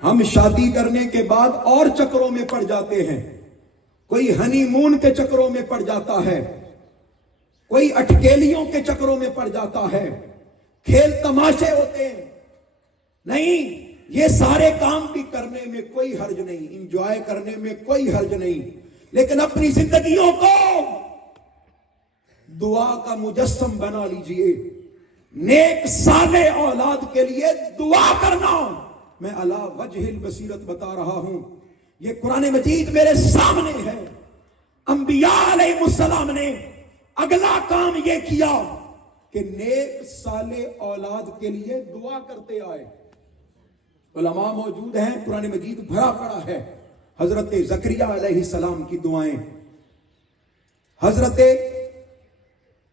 ہم شادی کرنے کے بعد اور چکروں میں پڑ جاتے ہیں. کوئی ہنی مون کے چکروں میں پڑ جاتا ہے, کوئی اٹکیلیوں کے چکروں میں پڑ جاتا ہے, کھیل تماشے ہوتے ہیں. نہیں, یہ سارے کام بھی کرنے میں کوئی حرج نہیں, انجوائے کرنے میں کوئی حرج نہیں, لیکن اپنی زندگیوں کو دعا کا مجسم بنا لیجئے. نیک صالح اولاد کے لیے دعا کرنا. میں علی وجہ البصیرت بتا رہا ہوں, یہ قرآن مجید میرے سامنے ہے. انبیاء علیہ السلام نے اگلا کام یہ کیا کہ نیک صالح اولاد کے لیے دعا کرتے آئے. علماء موجود ہیں, قرآن مجید بھرا پڑا ہے. حضرت زکریا علیہ السلام کی دعائیں, حضرت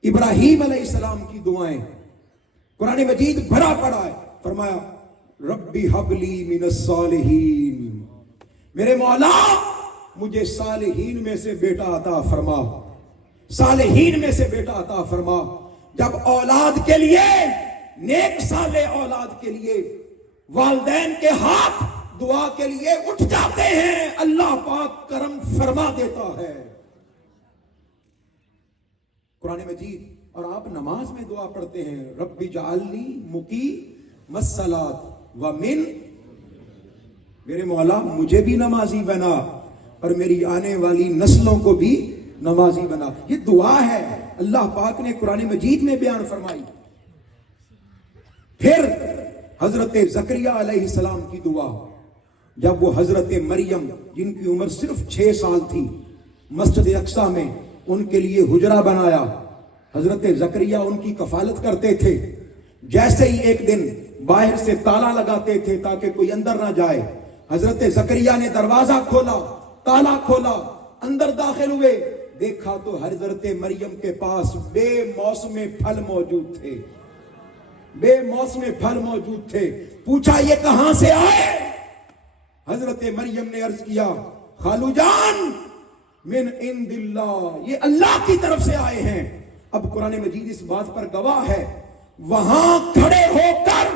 ابراہیم علیہ السلام کی دعائیں, قرآن مجید بھرا پڑا ہے. فرمایا ربی حب لی من الصالحین, میرے مولا مجھے صالحین میں سے بیٹا عطا فرما, صالحین میں سے بیٹا عطا فرما. جب اولاد کے لیے, نیک صالح اولاد کے لیے والدین کے ہاتھ دعا کے لیے اٹھ جاتے ہیں, اللہ پاک کرم فرما دیتا ہے. قرآن مجید اور آپ نماز میں دعا پڑھتے ہیں رب اجعلنی مقیم الصلاۃ ومن, میرے مولا مجھے بھی نمازی بنا اور میری آنے والی نسلوں کو بھی نمازی بنا. یہ دعا ہے, اللہ پاک نے قرآن مجید میں بیان فرمائی. پھر حضرت زکریا علیہ السلام کی دعا, جب وہ حضرت مریم جن کی عمر صرف 6 سال تھی, مسجد اقصی میں ان کے لیے حجرہ بنایا. حضرت زکریا ان کی کفالت کرتے تھے. جیسے ہی ایک دن باہر سے تالا لگاتے تھے تاکہ کوئی اندر نہ جائے, حضرت زکریا نے دروازہ کھولا, تالا کھولا, اندر داخل ہوئے, دیکھا تو حضرت مریم کے پاس بے موسم پھل موجود تھے, بے موسم پھل موجود تھے. پوچھا یہ کہاں سے آئے؟ حضرت مریم نے عرض کیا خالو جان من عند اللہ, یہ اللہ کی طرف سے آئے ہیں. اب قرآن مجید اس بات پر گواہ ہے, وہاں کھڑے ہو کر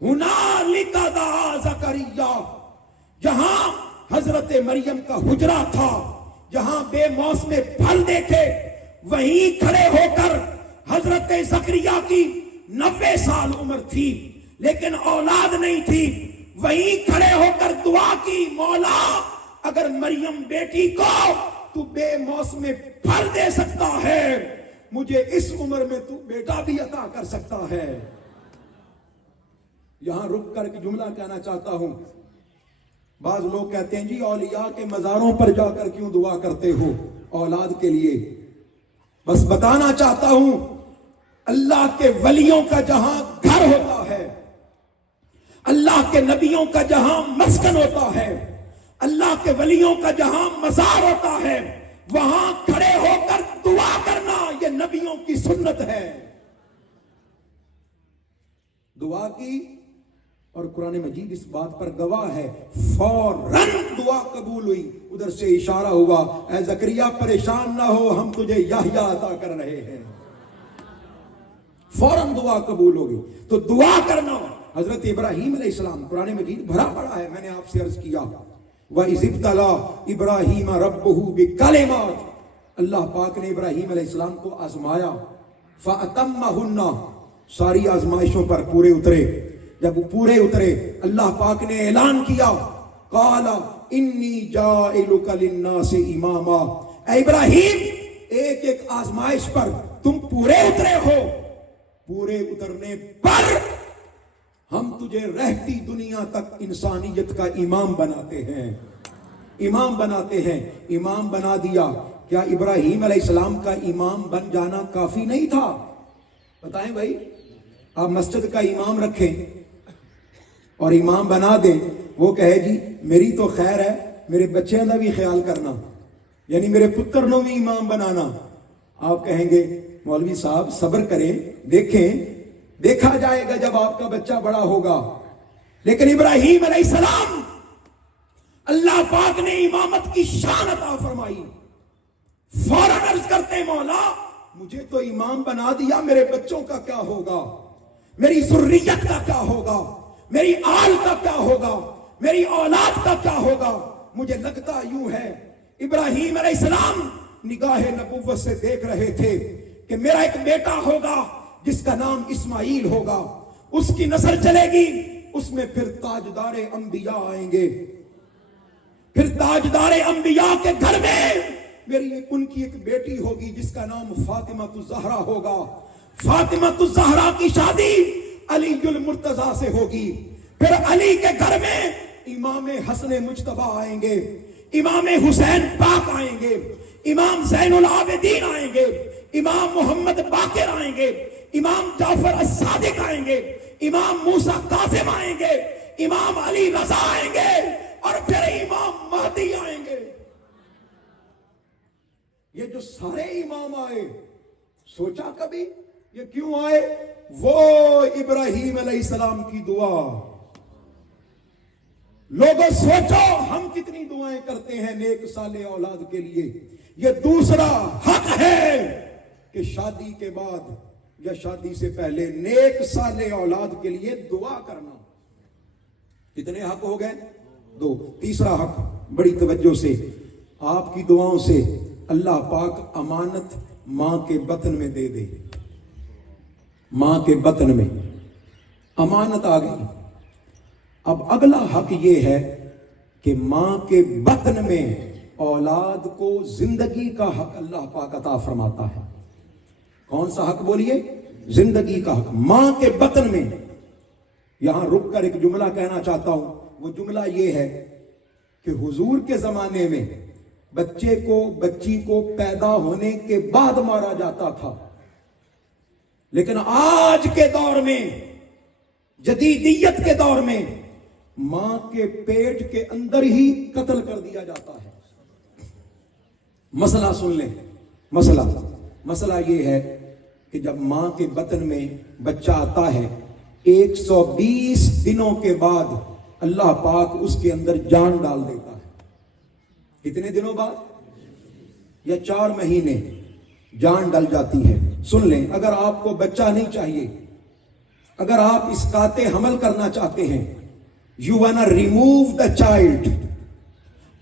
ہنالک دعا زکریا, جہاں حضرت مریم کا حجرہ تھا, جہاں بے موسم پھل دیکھے, وہیں کھڑے ہو کر حضرت زکریا کی 90 سال عمر تھی لیکن اولاد نہیں تھی, وہیں کھڑے ہو کر دعا کی مولا اگر مریم بیٹی کو تو بے موسم پھل دے سکتا ہے, مجھے اس عمر میں تو بیٹا بھی عطا کر سکتا ہے. یہاں رک کر کے جملہ کہنا چاہتا ہوں. بعض لوگ کہتے ہیں جی اولیاء کے مزاروں پر جا کر کیوں دعا کرتے ہو اولاد کے لیے؟ بس بتانا چاہتا ہوں, اللہ کے ولیوں کا جہاں گھر ہوتا ہے, اللہ کے نبیوں کا جہاں مسکن ہوتا ہے, اللہ کے ولیوں کا جہاں مزار ہوتا ہے, وہاں کھڑے ہو کر دعا کرنا یہ نبیوں کی سنت ہے. دعا کی اور قرآن مجید اس بات پر گواہ ہے, فوراً دعا قبول ہوئی. ادھر سے اشارہ ہوا اے زکریا پریشان نہ ہو, ہم تجھے یحییٰ عطا کر رہے ہیں. فوراً دعا قبول ہوگی. تو دعا کرنا. حضرت ابراہیم علیہ السلام, قرآن مجید بھرا پڑا ہے, میں نے آپ سے عرض کیا وَإِذِ ابْتَلَىٰ إِبْرَاهِيمَ رَبُّهُ بِكَلِمَاتٍ, اللہ پاک نے ابراہیم علیہ السلام کو آزمایا. فَأَتَمَّهُنَّ, ساری آزمائشوں پر پورے اترے. جب وہ پورے اترے اللہ پاک نے اعلان کیا قَالَ إِنِّي جَاعِلُكَ لِلنَّاسِ إِمَامًا, اے ابراہیم ایک ایک آزمائش پر تم پورے اترے ہو, پورے اترنے پر ہم تجھے رہتی دنیا تک انسانیت کا امام بناتے ہیں, امام بناتے ہیں. امام بنا دیا. کیا ابراہیم علیہ السلام کا امام بن جانا کافی نہیں تھا؟ بتائیں بھائی, آپ مسجد کا امام رکھیں اور امام بنا دیں, وہ کہے جی میری تو خیر ہے, میرے بچیاں کا بھی خیال کرنا, یعنی میرے پتر نو بھی امام بنانا. آپ کہیں گے مولوی صاحب صبر کریں, دیکھیں, دیکھا جائے گا جب آپ کا بچہ بڑا ہوگا. لیکن ابراہیم علیہ السلام اللہ پاک نے امامت کی شان عطا فرمائی. فوراً عرض کرتے مولا مجھے تو امام بنا دیا, میرے بچوں کا کیا ہوگا, میری ذریت کا کیا ہوگا, میری آل کا کیا ہوگا, میری اولاد کا کیا ہوگا. مجھے لگتا یوں ہے ابراہیم علیہ السلام نگاہ نبوت سے دیکھ رہے تھے کہ میرا ایک بیٹا ہوگا جس کا نام اسماعیل ہوگا, اس کی نسل چلے گی, اس میں پھر تاجدار انبیاء آئیں گے, پھر تاجدار انبیاء کے گھر میں میری ان کی ایک بیٹی ہوگی جس کا نام فاطمہ الزہرا ہوگا. فاطمہ الزہرا کی شادی علی المرتضیٰ سے ہوگی. پھر علی کے گھر میں امام حسن مجتبی آئیں گے, امام حسین پاک آئیں گے, امام زین العابدین آئیں گے, امام محمد باقر آئیں گے, امام جعفر الصادق آئیں گے, امام موسیٰ کاظم آئیں گے, امام علی رضا آئیں گے, اور پھر امام مہدی آئیں گے. یہ جو سارے امام آئے, سوچا کبھی یہ کیوں آئے؟ وہ ابراہیم علیہ السلام کی دعا. لوگوں سوچو ہم کتنی دعائیں کرتے ہیں نیک صالح اولاد کے لیے. یہ دوسرا حق ہے کہ شادی کے بعد یا شادی سے پہلے نیک صالح اولاد کے لیے دعا کرنا. کتنے حق ہو گئے؟ 2. تیسرا حق بڑی توجہ سے, آپ کی دعاؤں سے اللہ پاک امانت ماں کے بطن میں دے دے. ماں کے بطن میں امانت آ گئی. اب اگلا حق یہ ہے کہ ماں کے بطن میں اولاد کو زندگی کا حق اللہ پاک عطا فرماتا ہے. کون سا حق بولیے؟ زندگی کا حق ماں کے بطن میں. یہاں رک کر ایک جملہ کہنا چاہتا ہوں. وہ جملہ یہ ہے کہ حضور کے زمانے میں بچے کو بچی کو پیدا ہونے کے بعد مارا جاتا تھا, لیکن آج کے دور میں, جدیدیت کے دور میں, ماں کے پیٹ کے اندر ہی قتل کر دیا جاتا ہے. مسئلہ سن لیں. مسئلہ یہ ہے کہ جب ماں کے بطن میں بچہ آتا ہے 120 دنوں کے بعد اللہ پاک اس کے اندر جان ڈال دیتا ہے. کتنے دنوں بعد؟ یا 4 مہینے جان ڈل جاتی ہے. سن لیں, اگر آپ کو بچہ نہیں چاہیے, اگر آپ اسقاط حمل کرنا چاہتے ہیں, you wanna remove the child,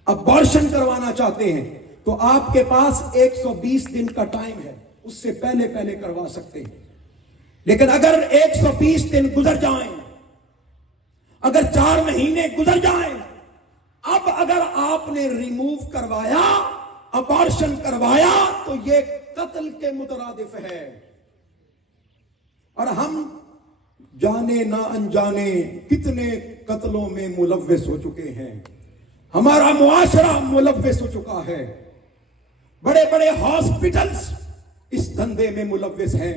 abortion کروانا چاہتے ہیں, تو آپ کے پاس 120 دن کا ٹائم ہے, اس سے پہلے کروا سکتے ہیں. لیکن اگر 120 دن گزر جائیں, اگر 4 مہینے گزر جائیں, اب اگر آپ نے ریموو کروایا, ابارشن کروایا, تو یہ قتل کے مترادف ہے. اور ہم جانے نہ انجانے کتنے قتلوں میں ملوث ہو چکے ہیں. ہمارا معاشرہ ملوث ہو چکا ہے. بڑے بڑے ہاسپٹلز اس دھندے میں ملوث ہیں,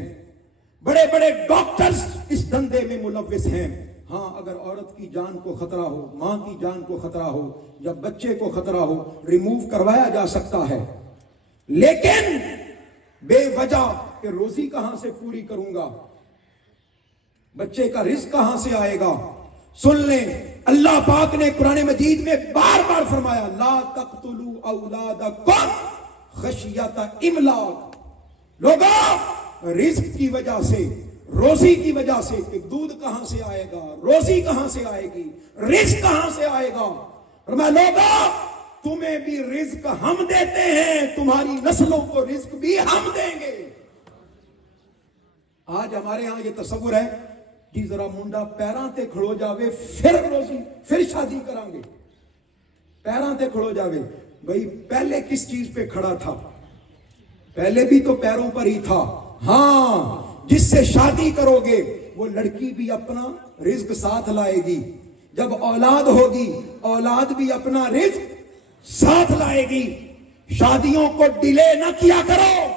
بڑے بڑے ڈاکٹرز اس دھندے میں ملوث ہیں. ہاں, اگر عورت کی جان کو خطرہ ہو, ماں کی جان کو خطرہ ہو, یا بچے کو خطرہ ہو, ریموو کروایا جا سکتا ہے. لیکن بے وجہ کہ روزی کہاں سے پوری کروں گا, بچے کا رزق کہاں سے آئے گا. سن لیں, اللہ پاک نے قرآن مجید میں بار بار فرمایا, لا تقتلوا اولادکم خشیۃ املاق. لوگوں, رزق کی وجہ سے, روزی کی وجہ سے, کہ دودھ کہاں سے آئے گا, روزی کہاں سے آئے گی, رزق کہاں سے آئے گا. فرمایا, لوگوں تمہیں بھی رزق ہم دیتے ہیں, تمہاری نسلوں کو رزق بھی ہم دیں گے. آج ہمارے ہاں یہ تصور ہے کہ ذرا منڈا پیراں تے کھڑو جاوے پھر روزی, پھر شادی کریں گے. پیراں تے کھڑو جاوے, بھئی پہلے کس چیز پہ کھڑا تھا؟ پہلے بھی تو پیروں پر ہی تھا. ہاں, جس سے شادی کرو گے وہ لڑکی بھی اپنا رزق ساتھ لائے گی. جب اولاد ہوگی, اولاد بھی اپنا رزق ساتھ لائے گی. شادیوں کو ڈیلے نہ کیا کرو,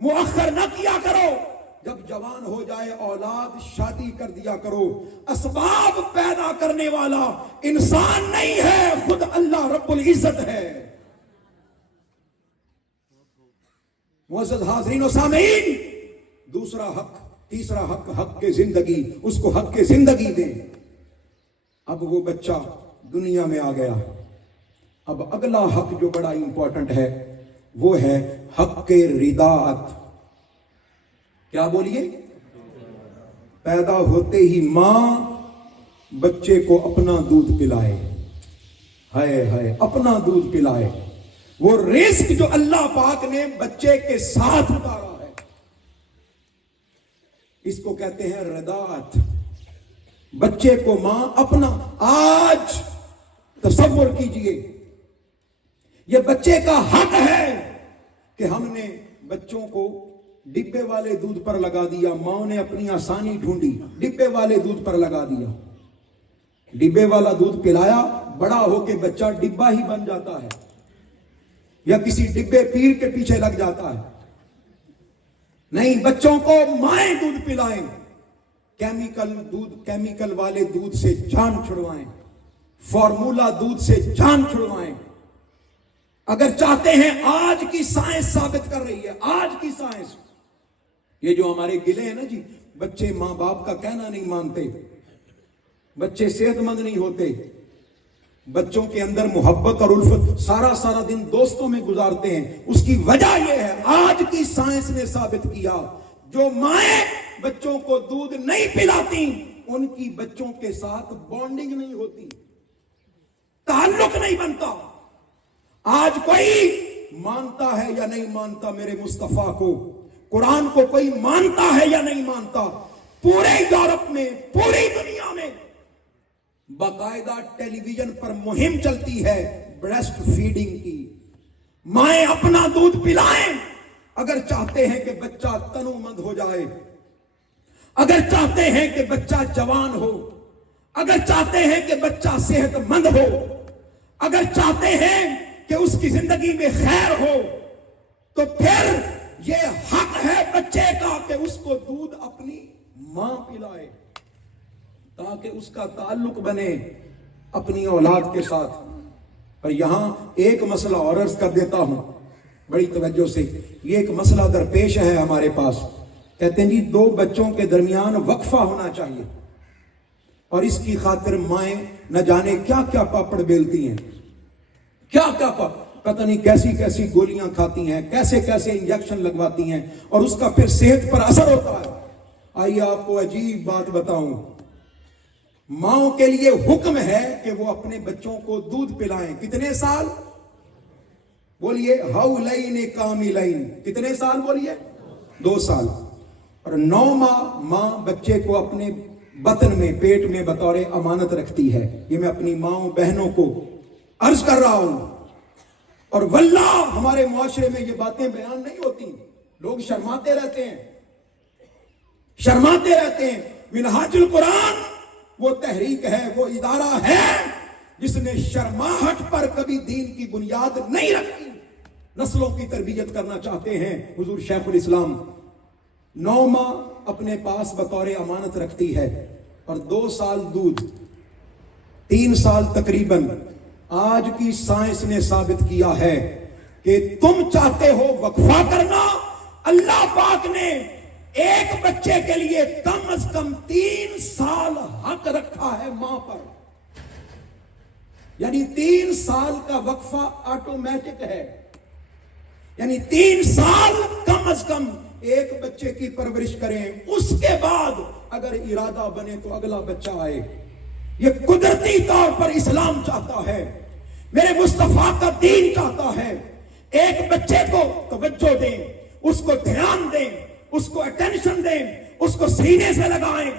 مؤخر نہ کیا کرو. جب جوان ہو جائے اولاد, شادی کر دیا کرو. اسباب پیدا کرنے والا انسان نہیں ہے, خود اللہ رب العزت ہے. معزز حاضرین و سامعین, دوسرا حق, تیسرا حق, حق کے زندگی. اس کو حق کے زندگی دیں. اب وہ بچہ دنیا میں آ گیا. اب اگلا حق جو بڑا امپورٹنٹ ہے وہ ہے حق کے رداعت. کیا بولیے؟ پیدا ہوتے ہی ماں بچے کو اپنا دودھ پلائے. ہائے ہائے, اپنا دودھ پلائے. وہ رزق جو اللہ پاک نے بچے کے ساتھ اتارا ہے, اس کو کہتے ہیں رضاعت. بچے کو ماں اپنا, آج تصور کیجئے, یہ بچے کا حق ہے کہ ہم نے بچوں کو ڈبے والے دودھ پر لگا دیا. ماں نے اپنی آسانی ڈھونڈی, ڈبے والے دودھ پر لگا دیا, ڈبے والا دودھ پلایا, بڑا ہو کے بچہ ڈبا ہی بن جاتا ہے یا کسی ڈبے پیر کے پیچھے لگ جاتا ہے. نہیں, بچوں کو مائیں دودھ پلائیں, کیمیکل والے دودھ سے جان چھڑوائیں, فارمولا دودھ سے جان چھڑوائیں. اگر چاہتے ہیں, آج کی سائنس ثابت کر رہی ہے, آج کی سائنس, یہ جو ہمارے گلے ہیں نا جی, بچے ماں باپ کا کہنا نہیں مانتے, بچے صحت مند نہیں ہوتے, بچوں کے اندر محبت اور الفت سارا دن دوستوں میں گزارتے ہیں. اس کی وجہ یہ ہے, آج کی سائنس نے ثابت کیا, جو مائیں بچوں کو دودھ نہیں پلاتی ان کی بچوں کے ساتھ بانڈنگ نہیں ہوتی, تعلق نہیں بنتا. آج کوئی مانتا ہے یا نہیں مانتا میرے مصطفیٰ کو, قرآن کو کوئی مانتا ہے یا نہیں مانتا, پورے یورپ میں, پوری دنیا میں باقاعدہ ٹیلی ویژن پر مہم چلتی ہے بریسٹ فیڈنگ کی. مائیں اپنا دودھ پلائیں اگر چاہتے ہیں کہ بچہ تنومند ہو جائے, اگر چاہتے ہیں کہ بچہ جوان ہو, اگر چاہتے ہیں کہ بچہ صحت مند ہو, اگر چاہتے ہیں کہ اس کی زندگی میں خیر ہو, تو پھر یہ حق ہے بچے کا کہ اس کو دودھ اپنی ماں پلائے تاکہ اس کا تعلق بنے اپنی اولاد کے ساتھ. اور یہاں ایک مسئلہ اور عرض کر دیتا ہوں بڑی توجہ سے, یہ ایک مسئلہ درپیش ہے ہمارے پاس. کہتے ہیں جی 2 بچوں کے درمیان وقفہ ہونا چاہیے, اور اس کی خاطر مائیں نہ جانے کیا کیا پاپڑ بیلتی ہیں, کیا کیا پتہ نہیں کیسی کیسی گولیاں کھاتی ہیں, کیسے کیسے انجیکشن لگواتی ہیں, اور اس کا پھر صحت پر اثر ہوتا ہے. آئیے آپ کو عجیب بات بتاؤں, ماؤں کے لیے حکم ہے کہ وہ اپنے بچوں کو دودھ پلائیں. کتنے سال بولیے؟ حولین کاملین. کتنے سال بولیے؟ 2 سال. اور 9 ماہ ماں بچے کو اپنے بطن میں, پیٹ میں بطور امانت رکھتی ہے. یہ میں اپنی ماؤں بہنوں کو عرض کر رہا ہوں. اور واللہ ہمارے معاشرے میں یہ باتیں بیان نہیں ہوتی, لوگ شرماتے رہتے ہیں, شرماتے رہتے ہیں. منہاج القرآن وہ تحریک ہے, وہ ادارہ ہے جس نے شرماہٹ پر کبھی دین کی بنیاد نہیں رکھی. نسلوں کی تربیت کرنا چاہتے ہیں. حضور شیخ الاسلام 9 ماہ اپنے پاس بطور امانت رکھتی ہے, اور 2 سال دودھ, 3 سال تقریباً. آج کی سائنس نے ثابت کیا ہے کہ تم چاہتے ہو وقفہ کرنا, اللہ پاک نے ایک بچے کے لیے کم از کم 3 سال حق رکھا ہے ماں پر. یعنی 3 سال کا وقفہ آٹومیٹک ہے, یعنی 3 سال کم از کم ایک بچے کی پرورش کریں. اس کے بعد اگر ارادہ بنے تو اگلا بچہ آئے. یہ قدرتی طور پر اسلام چاہتا ہے, میرے مصطفیٰ کا دین چاہتا ہے. ایک بچے کو توجہ دیں, اس کو دھیان دیں, اس کو اٹینشن دیں, اس کو سینے سے لگائیں,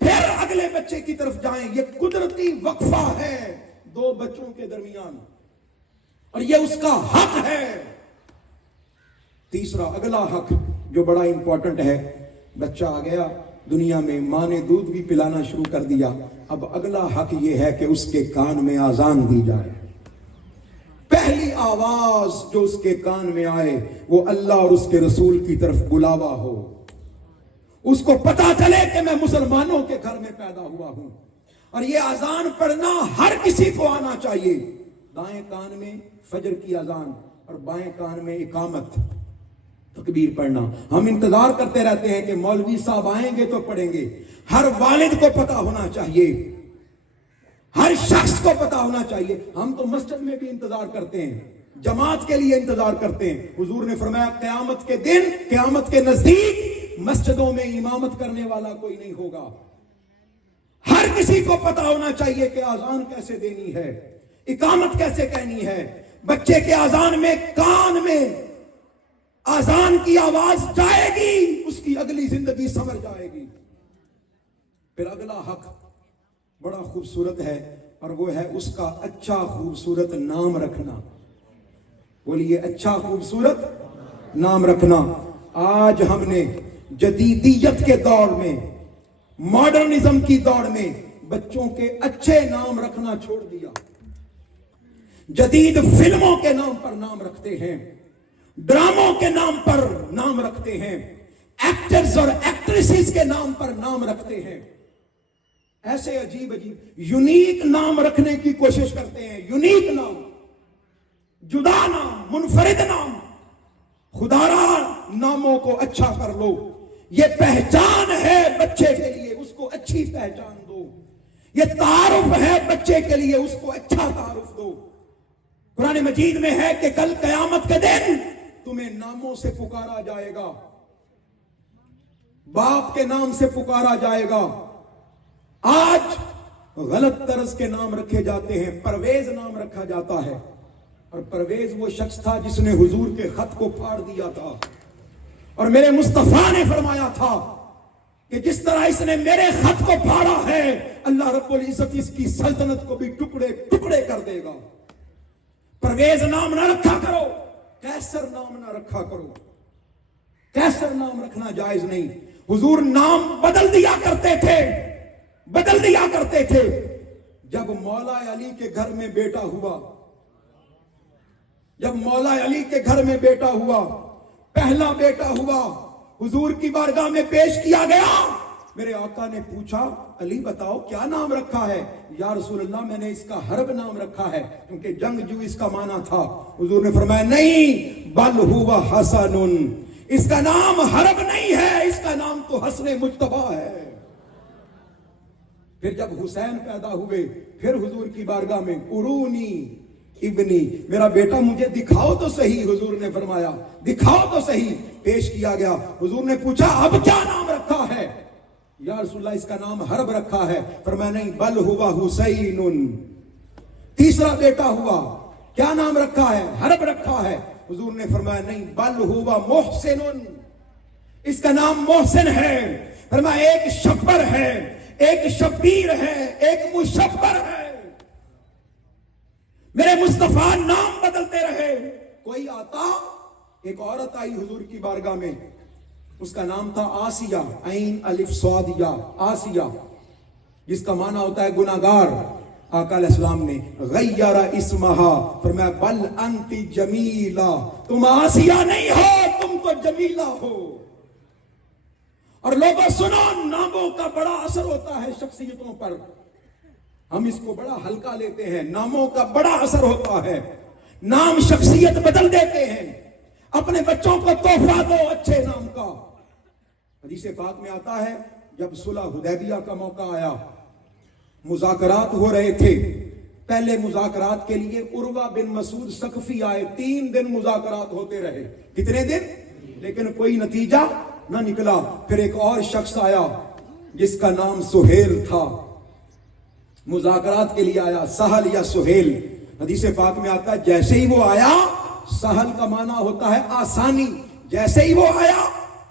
پھر اگلے بچے کی طرف جائیں. یہ قدرتی وقفہ ہے 2 بچوں کے درمیان, اور یہ اس کا حق ہے. تیسرا اگلا حق جو بڑا امپورٹنٹ ہے, بچہ آ گیا دنیا میں, ماں نے دودھ بھی پلانا شروع کر دیا. اب اگلا حق یہ ہے کہ اس کے کان میں اذان دی جائے. پہلی آواز جو اس کے کان میں آئے وہ اللہ اور اس کے رسول کی طرف بلاوا ہو. اس کو پتا چلے کہ میں مسلمانوں کے گھر میں پیدا ہوا ہوں. اور یہ اذان پڑھنا ہر کسی کو آنا چاہیے. دائیں کان میں فجر کی اذان اور بائیں کان میں اقامت, تکبیر پڑھنا. ہم انتظار کرتے رہتے ہیں کہ مولوی صاحب آئیں گے تو پڑھیں گے. ہر والد کو پتا ہونا چاہیے, ہر شخص کو پتا ہونا چاہیے. ہم تو مسجد میں بھی انتظار کرتے ہیں, جماعت کے لیے انتظار کرتے ہیں. حضور نے فرمایا قیامت کے دن, قیامت کے نزدیک مسجدوں میں امامت کرنے والا کوئی نہیں ہوگا. ہر کسی کو پتا ہونا چاہیے کہ آزان کیسے دینی ہے، اقامت کیسے کہنی ہے. بچے کے آزان میں کان میں آزان کی آواز جائے گی، اس کی اگلی زندگی سنور جائے گی. پھر اگلا حق بڑا خوبصورت ہے، اور وہ ہے اس کا اچھا خوبصورت نام رکھنا. بولیے اچھا خوبصورت نام رکھنا. آج ہم نے جدیدیت کے دور میں، ماڈرنزم کی دوڑ میں بچوں کے اچھے نام رکھنا چھوڑ دیا. جدید فلموں کے نام پر نام رکھتے ہیں، ڈراموں کے نام پر نام رکھتے ہیں، ایکٹرز اور ایکٹریسز کے نام پر نام رکھتے ہیں. ایسے عجیب عجیب یونیک نام رکھنے کی کوشش کرتے ہیں. یونیک نام، جدا نام، منفرد نام. خدا را ناموں کو اچھا کر لو. یہ پہچان ہے بچے کے لیے، اس کو اچھی پہچان دو. یہ تعارف ہے بچے کے لیے، اس کو اچھا تعارف دو. قرآن مجید میں ہے کہ کل قیامت کے دن تمہیں ناموں سے پکارا جائے گا. باپ کے نام سے پکارا جائے گا. آج غلط طرز کے نام رکھے جاتے ہیں. پرویز نام رکھا جاتا ہے، اور پرویز وہ شخص تھا جس نے حضور کے خط کو پھاڑ دیا تھا. اور میرے مصطفیٰ نے فرمایا تھا کہ جس طرح اس نے میرے خط کو پھاڑا ہے، اللہ رب العزت اس کی سلطنت کو بھی ٹکڑے ٹکڑے کر دے گا. پرویز نام نہ رکھا کرو، کیسر نام نہ رکھا کرو. کیسر نام رکھنا جائز نہیں. حضور نام بدل دیا کرتے تھے، بدل دیا کرتے تھے. جب مولا علی کے گھر میں بیٹا ہوا، جب مولا علی کے گھر میں بیٹا ہوا، پہلا بیٹا ہوا، حضور کی بارگاہ میں پیش کیا گیا. میرے آقا نے پوچھا علی بتاؤ کیا نام رکھا ہے؟ یا رسول اللہ میں نے اس کا حرب نام رکھا ہے، کیونکہ جنگجو اس کا معنی تھا. حضور نے فرمایا نہیں، بل ہوا حسن، اس کا نام حرب نہیں ہے، اس کا نام تو حسن مجتبی ہے. پھر جب حسین پیدا ہوئے، پھر حضور کی بارگاہ میں ارونی ابنی، میرا بیٹا مجھے دکھاؤ تو صحیح. حضور نے فرمایا دکھاؤ تو صحیح. پیش کیا گیا. حضور نے پوچھا اب کیا نام رکھا ہے؟ یا رسول اللہ اس کا نام حرب رکھا ہے. فرمایا نہیں، بل ہوا حسین. تیسرا بیٹا ہوا، کیا نام رکھا ہے؟ حرب رکھا ہے. حضور نے فرمایا نہیں، بل ہوا محسن، اس کا نام محسن ہے. فرمایا ایک شبر ہے، ایک شبیر ہے، ایک مشبر ہے. میرے مصطفیٰ نام بدلتے رہے. کوئی آتا، ایک عورت آئی حضور کی بارگاہ میں، اس کا نام تھا آسیہ، عین الف صاد یا، آسیہ، جس کا معنی ہوتا ہے گناہگار. آقا علیہ السلام نے غیر اسمہا، فرمایا بل انت جمیلہ، تم آسیہ نہیں ہو، تم تو جمیلہ ہو. اور لوگوں سنو، ناموں کا بڑا اثر ہوتا ہے شخصیتوں پر. ہم اس کو بڑا ہلکا لیتے ہیں. ناموں کا بڑا اثر ہوتا ہے. نام شخصیت بدل دیتے ہیں. اپنے بچوں کو تحفہ دو اچھے نام کا. حدیث پاک میں آتا ہے جب صلح حدیبیہ کا موقع آیا، مذاکرات ہو رہے تھے. پہلے مذاکرات کے لیے عروہ بن مسعود ثقفی آئے. 3 دن مذاکرات ہوتے رہے. کتنے دن؟ لیکن کوئی نتیجہ نہ نکلا. پھر ایک اور شخص آیا جس کا نام سہیل تھا، مذاکرات کے لیے آیا. سہل یا سہیل. حدیث پاک میں آتا ہے جیسے ہی وہ آیا، سہل کا معنی ہوتا ہے آسانی. جیسے ہی وہ آیا،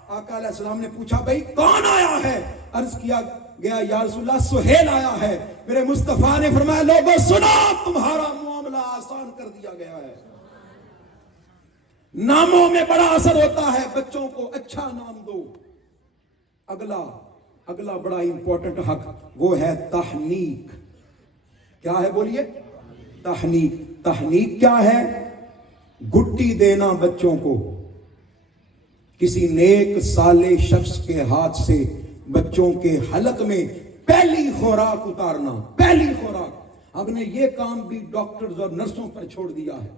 آقا علیہ السلام نے پوچھا بھائی کون آیا ہے؟ عرض کیا گیا یا رسول اللہ سہیل آیا ہے. میرے مصطفیٰ نے فرمایا لوگوں سنو، تمہارا معاملہ آسان کر دیا گیا ہے. ناموں میں بڑا اثر ہوتا ہے. بچوں کو اچھا نام دو. اگلا بڑا امپورٹنٹ حق وہ ہے تحنیک. کیا ہے بولیے؟ تحنیک. تحنیک کیا ہے؟ گٹی دینا بچوں کو. کسی نیک صالح شخص کے ہاتھ سے بچوں کے حلق میں پہلی خوراک اتارنا. پہلی خوراک. ہم نے یہ کام بھی ڈاکٹرز اور نرسوں پر چھوڑ دیا ہے.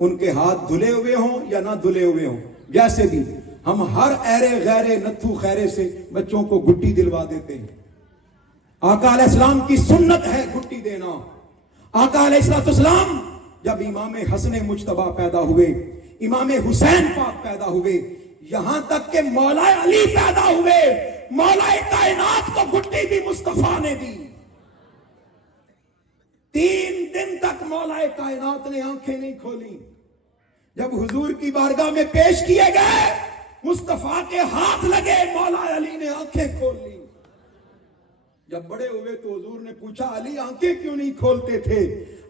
ان کے ہاتھ دھلے ہوئے ہوں یا نہ دھلے ہوئے ہوں، جیسے بھی ہم ہر ایرے غیرے نتھو خیرے سے بچوں کو گٹی دلوا دیتے ہیں. آقا علیہ السلام کی سنت ہے گٹی دینا. آقا علیہ السلام جب امام حسن مجتبی پیدا ہوئے، امام حسین پاک پیدا ہوئے، یہاں تک کہ مولا علی پیدا ہوئے، مولا کائنات کو گھٹی بھی مصطفیٰ نے دی. 3 دن تک مولا کائنات نے آنکھیں نہیں کھولی. جب حضور کی بارگاہ میں پیش کیے گئے, مصطفیٰ کے ہاتھ لگے, مولا علی نے آنکھیں کھول لی. جب بڑے ہوئے تو حضور نے پوچھا, علی آنکھیں کیوں نہیں کھولتے تھے؟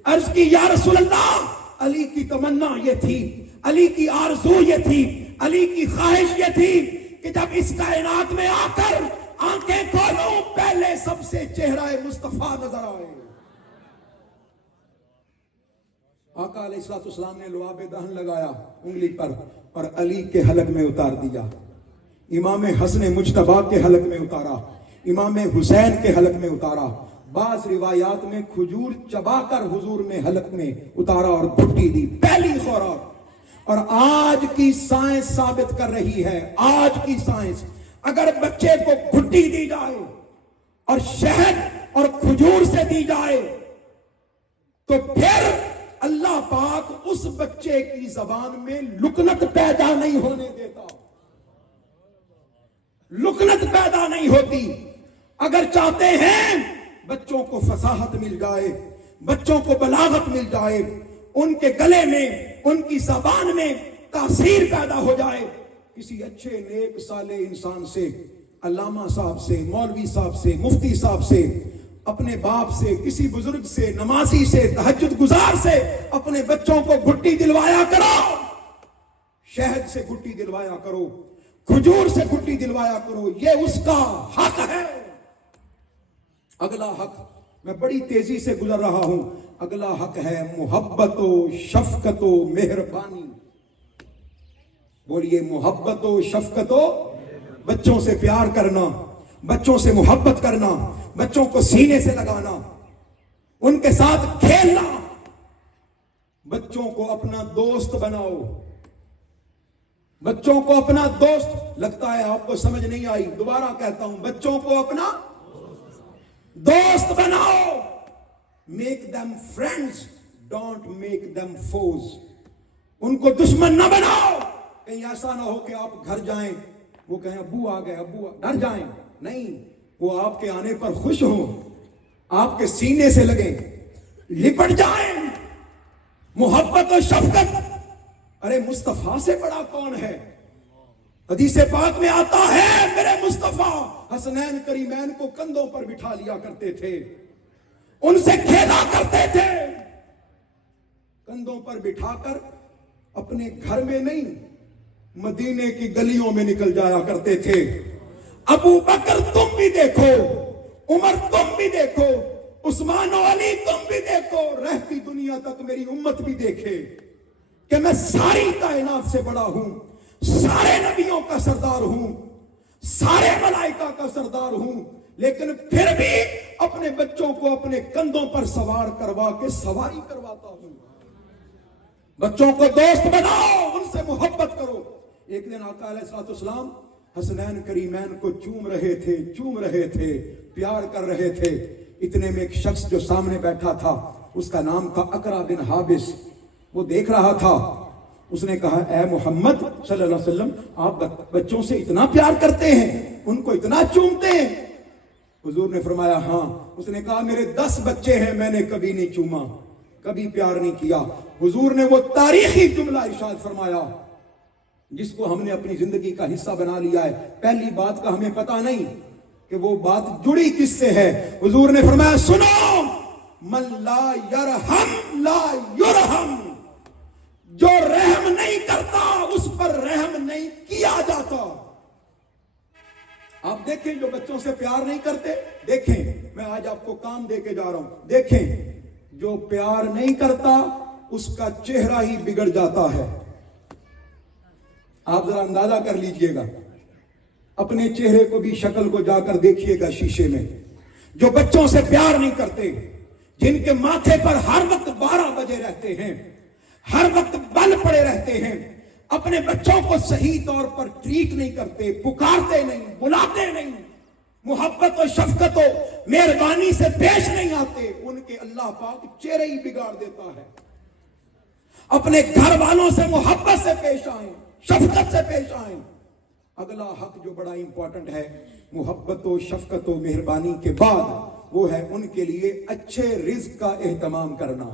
عرض کی, یا رسول اللہ, علی کی تمنا یہ تھی, علی کی آرزو یہ تھی, علی کی خواہش یہ تھی کہ جب اس کائنات میں آ کر آنکھیں کھولوں, پہلے سب سے چہرہ مصطفیٰ نظر آئے. آقا علیہ السلام نے لعاب دہن لگایا انگلی پر اور علی کے حلق میں اتار دیا. امام حسن مجتبی کے حلق میں اتارا, امام حسین کے حلق میں اتارا. بعض روایات میں کھجور چبا کر حضور نے حلق میں اتارا اور گھٹی دی, پہلی خوراک. اور آج کی سائنس ثابت کر رہی ہے, آج کی سائنس, اگر بچے کو گھٹی دی جائے اور شہد اور کھجور سے دی جائے تو پھر اللہ پاک اس بچے کی زبان میں لکنت پیدا نہیں ہونے دیتا, لکنت پیدا نہیں ہوتی. اگر چاہتے ہیں بچوں کو فصاحت مل جائے, بچوں کو بلاغت مل جائے, ان کے گلے میں, ان کی زبان میں تاثیر پیدا ہو جائے, کسی اچھے نیک صالح انسان سے, علامہ صاحب سے, مولوی صاحب سے, مفتی صاحب سے, اپنے باپ سے, کسی بزرگ سے, نمازی سے, تہجد گزار سے اپنے بچوں کو گھٹی دلوایا کرو, شہد سے گھٹی دلوایا کرو, کھجور سے گھٹی دلوایا کرو, یہ اس کا حق ہے. اگلا حق, میں بڑی تیزی سے گزر رہا ہوں, اگلا حق ہے محبت و شفقت و مہربانی. بولیے, محبت و شفقت و, بچوں سے پیار کرنا, بچوں سے محبت کرنا, بچوں کو سینے سے لگانا, ان کے ساتھ کھیلنا, بچوں کو اپنا دوست بناؤ, بچوں کو اپنا دوست. لگتا ہے آپ کو سمجھ نہیں آئی, دوبارہ کہتا ہوں, بچوں کو اپنا دوست بناؤ. Make them friends, don't make them foes. ان کو دشمن نہ بناؤ. کہیں ایسا نہ ہو کہ آپ گھر جائیں, وہ کہیں ابو آ گئے, ابو ڈر جائیں. نہیں, وہ آپ کے آنے پر خوش ہوں, آپ کے سینے سے لگیں, لپٹ جائیں. محبت و شفقت. ارے مصطفیٰ سے بڑا کون ہے؟ حدیث پاک میں آتا ہے, میرے مصطفیٰ حسنین کریمین کو کندھوں پر بٹھا لیا کرتے تھے, ان سے کھیلا کرتے تھے, کندھوں پر بٹھا کر اپنے گھر میں نہیں, مدینے کی گلیوں میں نکل جایا کرتے تھے. ابو بکر تم بھی دیکھو, عمر تم بھی دیکھو, عثمان و علی تم بھی دیکھو, رہتی دنیا تک میری امت بھی دیکھے کہ میں ساری کائنات سے بڑا ہوں, سارے نبیوں کا سردار ہوں, سارے ملائکہ کا سردار ہوں, لیکن پھر بھی اپنے بچوں کو اپنے کندھوں پر سوار کروا کے سواری کرواتا ہوں. بچوں کو دوست بناؤ, ان سے محبت کرو. ایک دن آقا علیہ السلام حسنین کریمین کو چوم رہے تھے, پیار کر رہے تھے. اتنے میں ایک شخص جو سامنے بیٹھا تھا, اس کا نام تھا اقرا بن حابس, وہ دیکھ رہا تھا. اس نے کہا, اے محمد صلی اللہ علیہ وسلم, آپ بچوں سے اتنا پیار کرتے ہیں, ان کو اتنا چومتے ہیں؟ حضور نے فرمایا ہاں. اس نے کہا, میرے 10 بچے ہیں, میں نے کبھی نہیں چوما, کبھی پیار نہیں کیا. حضور نے وہ تاریخی جملہ ارشاد فرمایا جس کو ہم نے اپنی زندگی کا حصہ بنا لیا ہے. پہلی بات کا ہمیں پتہ نہیں کہ وہ بات جڑی کس سے ہے. حضور نے فرمایا, سنو, من لا یرحم لا یرحم, جو رحم نہیں کرتا اس پر رحم نہیں کیا جاتا. آپ دیکھیں جو بچوں سے پیار نہیں کرتے, دیکھیں, میں آج آپ کو کام دے کے جا رہا ہوں, دیکھیں جو پیار نہیں کرتا اس کا چہرہ ہی بگڑ جاتا ہے. آپ ذرا اندازہ کر لیجئے گا, اپنے چہرے کو بھی, شکل کو جا کر دیکھیے گا شیشے میں. جو بچوں سے پیار نہیں کرتے, جن کے ماتھے پر ہر وقت 12 بجے رہتے ہیں, ہر وقت بل پڑے رہتے ہیں, اپنے بچوں کو صحیح طور پر ٹریٹ نہیں کرتے, پکارتے نہیں, بلاتے نہیں, محبت و شفقت و مہربانی سے پیش نہیں آتے, ان کے اللہ پاک چہرے ہی بگاڑ دیتا ہے. اپنے گھر والوں سے محبت سے پیش آئیں, شفقت سے پیش آئیں. اگلا حق جو بڑا امپورٹنٹ ہے محبت و شفقت و مہربانی کے بعد، وہ ہے ان کے لیے اچھے رزق کا اہتمام کرنا.